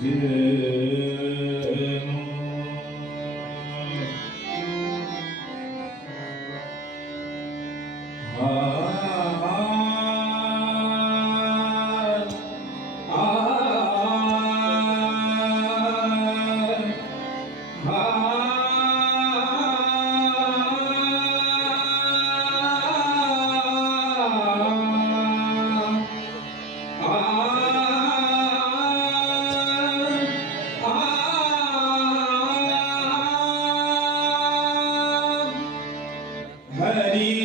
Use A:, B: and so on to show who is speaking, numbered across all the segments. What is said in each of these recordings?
A: Yeah. Hari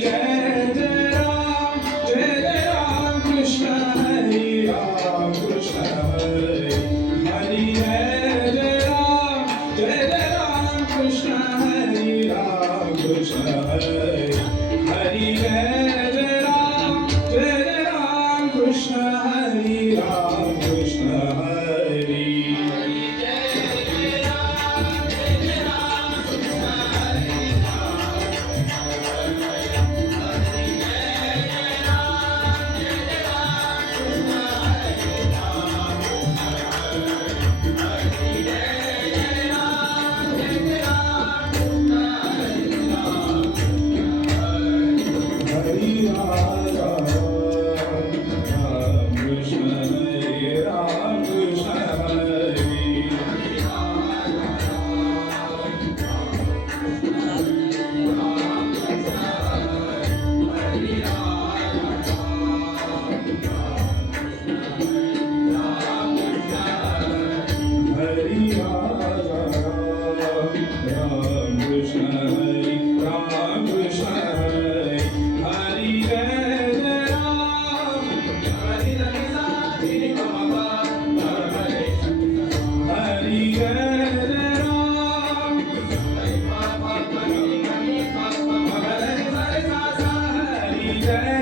A: Yeah.